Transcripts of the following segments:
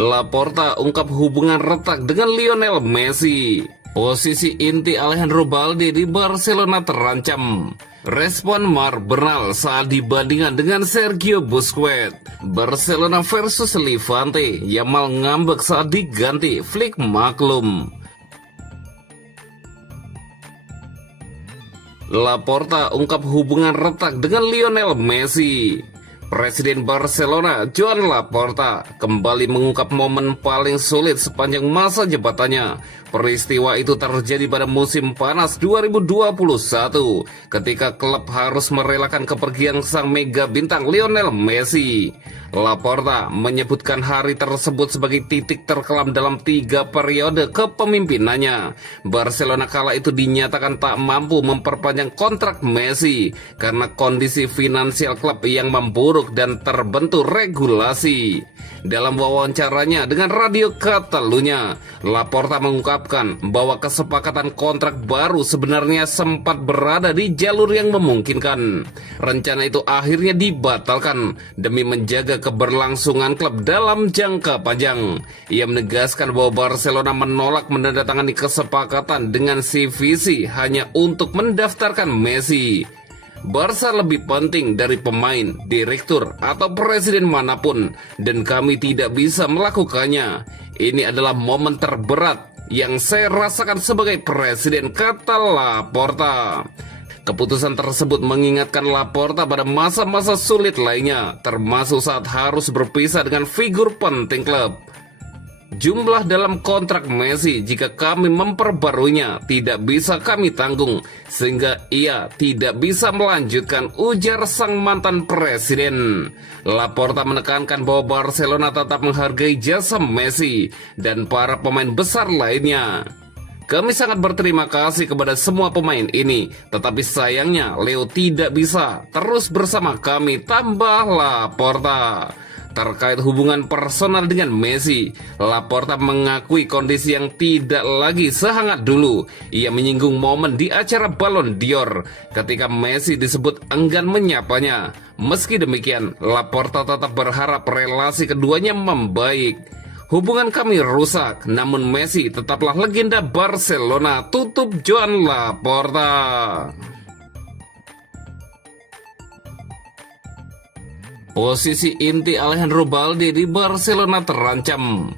Laporta ungkap hubungan retak dengan Lionel Messi. Posisi inti Alejandro Balde di Barcelona terancam. Respon Marc Bernal saat dibandingkan dengan Sergio Busquets. Barcelona versus Levante, Yamal ngambek saat diganti, Flick maklum. Laporta ungkap hubungan retak dengan Lionel Messi. Presiden Barcelona, Joan Laporta, kembali mengungkap momen paling sulit sepanjang masa jabatannya. Peristiwa itu terjadi pada musim panas 2021, ketika klub harus merelakan kepergian sang mega bintang Lionel Messi. Laporta menyebutkan hari tersebut sebagai titik terkelam dalam 3 periode kepemimpinannya. Barcelona kala itu dinyatakan tak mampu memperpanjang kontrak Messi karena kondisi finansial klub yang memburuk dan terbentur regulasi. Dalam wawancaranya dengan Radio Catalunya, Laporta mengungkapkan bahwa kesepakatan kontrak baru sebenarnya sempat berada di jalur yang memungkinkan. Rencana itu akhirnya dibatalkan demi menjaga keberlangsungan klub dalam jangka panjang. Ia menegaskan bahwa Barcelona menolak menandatangani kesepakatan dengan si visi hanya untuk mendaftarkan Messi. Barca lebih penting dari pemain, direktur, atau presiden manapun, dan kami tidak bisa melakukannya. Ini adalah momen terberat yang saya rasakan sebagai presiden, kata Laporta. Keputusan tersebut mengingatkan Laporta pada masa-masa sulit lainnya, termasuk saat harus berpisah dengan figur penting klub. Jumlah dalam kontrak Messi jika kami memperbaruinya tidak bisa kami tanggung, sehingga ia tidak bisa melanjutkan, ujar sang mantan presiden. Laporta menekankan bahwa Barcelona tetap menghargai jasa Messi dan para pemain besar lainnya. Kami sangat berterima kasih kepada semua pemain ini, tetapi sayangnya Leo tidak bisa terus bersama kami, tambah Laporta. Terkait hubungan personal dengan Messi, Laporta mengakui kondisi yang tidak lagi sehangat dulu. Ia menyinggung momen di acara Ballon d'Or ketika Messi disebut enggan menyapanya. Meski demikian, Laporta tetap berharap relasi keduanya membaik. Hubungan kami rusak, namun Messi tetaplah legenda Barcelona, tutup Joan Laporta. Posisi inti Alejandro Balde di Barcelona terancam.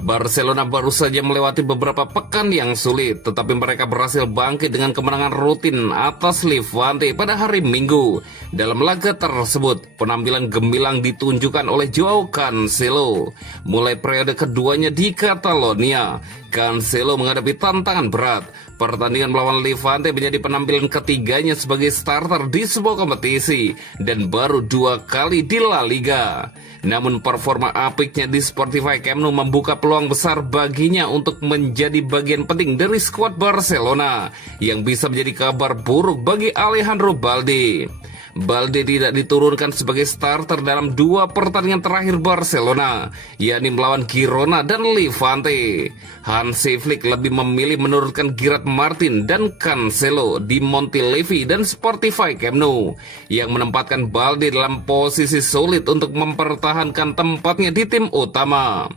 Barcelona baru saja melewati beberapa pekan yang sulit, tetapi mereka berhasil bangkit dengan kemenangan rutin atas Levante pada hari Minggu. Dalam laga tersebut, penampilan gemilang ditunjukkan oleh Joao Cancelo. Mulai periode keduanya di Catalonia, Cancelo menghadapi tantangan berat. Pertandingan melawan Levante menjadi penampilan ketiganya sebagai starter di sebuah kompetisi dan baru 2 kali di La Liga. Namun performa apiknya di Spotify Camp Nou membuka peluang besar baginya untuk menjadi bagian penting dari skuad Barcelona yang bisa menjadi kabar buruk bagi Alejandro Balde. Balde tidak diturunkan sebagai starter dalam 2 pertandingan terakhir Barcelona, yakni melawan Girona dan Levante. Hansi Flick lebih memilih menurunkan Gerard Martin dan Cancelo di Montilivi dan Spotify Camp Nou, yang menempatkan Balde dalam posisi sulit untuk mempertahankan tempatnya di tim utama.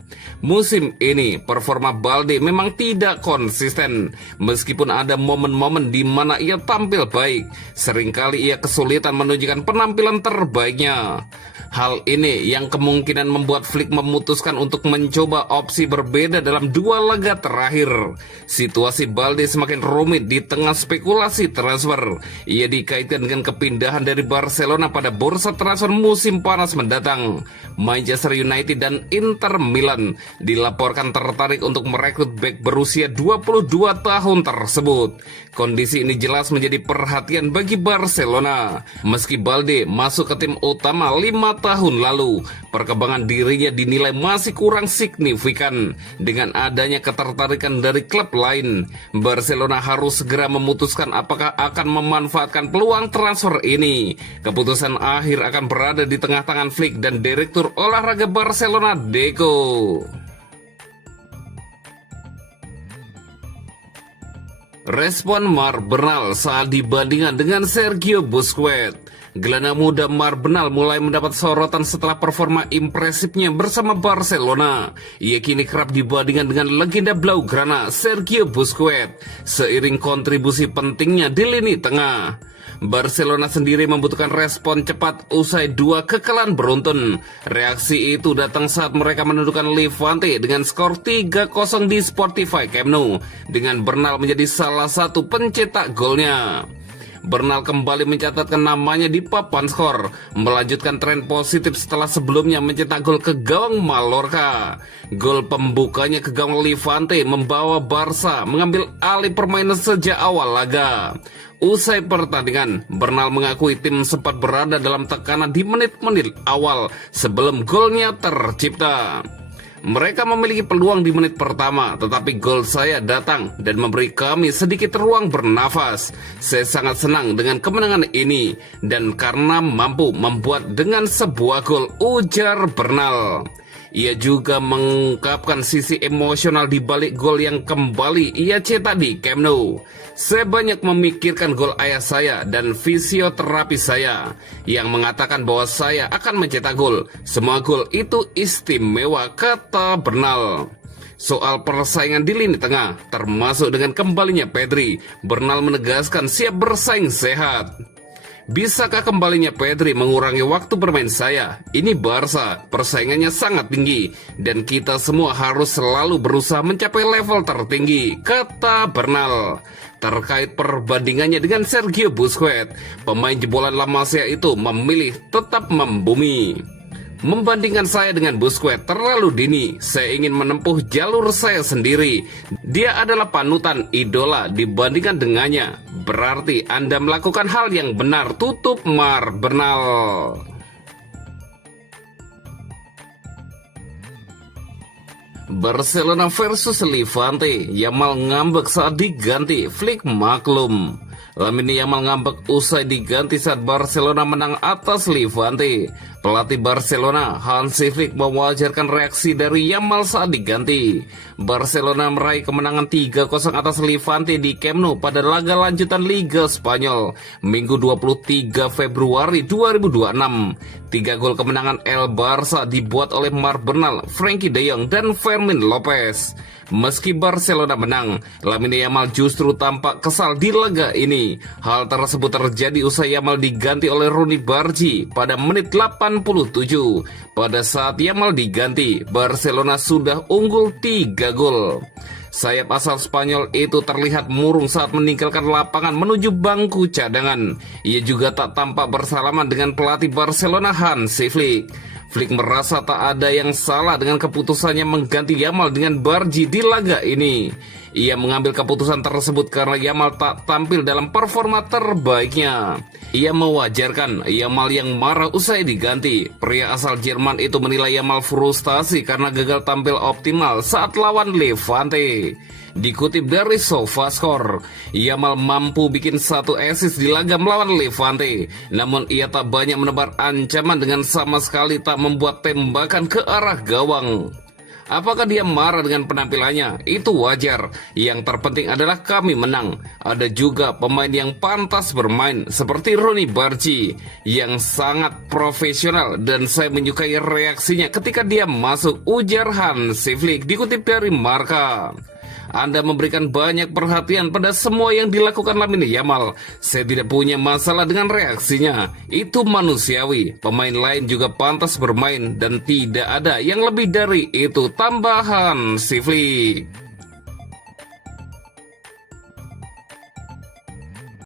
Musim ini, performa Balde memang tidak konsisten, meskipun ada momen-momen di mana ia tampil baik. Seringkali ia kesulitan menunjukkan penampilan terbaiknya. Hal ini yang kemungkinan membuat Flick memutuskan untuk mencoba opsi berbeda dalam 2 laga terakhir. Situasi Balde semakin rumit di tengah spekulasi transfer. Ia dikaitkan dengan kepindahan dari Barcelona pada bursa transfer musim panas mendatang. Manchester United dan Inter Milan dilaporkan tertarik untuk merekrut bek berusia 22 tahun tersebut. Kondisi ini jelas menjadi perhatian bagi Barcelona. Meski Balde masuk ke tim utama 5 tahun lalu, perkembangan dirinya dinilai masih kurang signifikan. Dengan adanya ketertarikan dari klub lain, Barcelona harus segera memutuskan apakah akan memanfaatkan peluang transfer ini. Keputusan akhir akan berada di tengah tangan Flick dan Direktur Olahraga Barcelona, Deco. Respon Marc Bernal saat dibandingkan dengan Sergio Busquets. Gelandang muda Marbenal mulai mendapat sorotan setelah performa impresifnya bersama Barcelona. Ia kini kerap dibandingkan dengan legenda Blaugrana Sergio Busquets seiring kontribusi pentingnya di lini tengah. Barcelona sendiri membutuhkan respon cepat usai 2 kekalahan beruntun. Reaksi itu datang saat mereka menundukkan Levante dengan skor 3-0 di Spotify Camp Nou, dengan Bernal menjadi salah satu pencetak golnya. Bernal kembali mencatatkan namanya di papan skor, melanjutkan tren positif setelah sebelumnya mencetak gol ke gawang Mallorca. Gol pembukanya ke gawang Levante membawa Barca mengambil alih permainan sejak awal laga. Usai pertandingan, Bernal mengakui tim sempat berada dalam tekanan di menit-menit awal sebelum golnya tercipta. Mereka memiliki peluang di menit pertama, tetapi gol saya datang dan memberi kami sedikit ruang bernafas. Saya sangat senang dengan kemenangan ini dan karena mampu membuat dengan sebuah gol, ujar Bernal. Ia juga mengungkapkan sisi emosional di balik gol yang kembali ia cetak di Camp Nou. Saya banyak memikirkan gol ayah saya dan fisioterapi saya yang mengatakan bahwa saya akan mencetak gol. Semua gol itu istimewa, kata Bernal. Soal persaingan di lini tengah, termasuk dengan kembalinya Pedri, Bernal menegaskan siap bersaing sehat. Bisakah kembalinya Pedri mengurangi waktu bermain saya? Ini Barca, persaingannya sangat tinggi dan kita semua harus selalu berusaha mencapai level tertinggi, kata Bernal. Terkait perbandingannya dengan Sergio Busquets, pemain jebolan La Masia itu memilih tetap membumi. Membandingkan saya dengan Busquets terlalu dini. Saya ingin menempuh jalur saya sendiri. Dia adalah panutan, idola dibandingkan dengannya. Berarti Anda melakukan hal yang benar, tutup Bernal. Barcelona versus Levante, Yamal ngambek saat diganti, Flick maklum. Lamine Yamal ngambek usai diganti saat Barcelona menang atas Levante. Pelatih Barcelona, Hansi Flick, mewajarkan reaksi dari Yamal saat diganti. Barcelona meraih kemenangan 3-0 atas Levante di Camp Nou pada laga lanjutan Liga Spanyol, Minggu 23 Februari 2026. 3 gol kemenangan El Barça dibuat oleh Bernal, Frenkie de Jong, dan Fermin Lopez. Meski Barcelona menang, Lamine Yamal justru tampak kesal di laga ini. Hal tersebut terjadi usai Yamal diganti oleh Rooney Bargi pada menit 87. Pada saat Yamal diganti, Barcelona sudah unggul 3 gol. Sayap asal Spanyol itu terlihat murung saat meninggalkan lapangan menuju bangku cadangan. Ia juga tak tampak bersalaman dengan pelatih Barcelona, Hansi Flick. Flick merasa tak ada yang salah dengan keputusannya mengganti Yamal dengan Bargi di laga ini. Ia mengambil keputusan tersebut karena Yamal tak tampil dalam performa terbaiknya. Ia mewajarkan Yamal yang marah usai diganti. Pria asal Jerman itu menilai Yamal frustasi karena gagal tampil optimal saat lawan Levante. Dikutip dari SofaScore, Yamal mampu bikin 1 assist di laga melawan Levante. Namun ia tak banyak menebar ancaman dengan sama sekali tak membuat tembakan ke arah gawang. Apakah dia marah dengan penampilannya? Itu wajar. Yang terpenting adalah kami menang. Ada juga pemain yang pantas bermain seperti Rooney Bargi yang sangat profesional dan saya menyukai reaksinya ketika dia masuk, ujar Hansi Flick dikutip dari Marca. Anda memberikan banyak perhatian pada semua yang dilakukan Lamine Yamal. Saya tidak punya masalah dengan reaksinya. Itu manusiawi. Pemain lain juga pantas bermain dan tidak ada yang lebih dari itu, tambahan si Flick.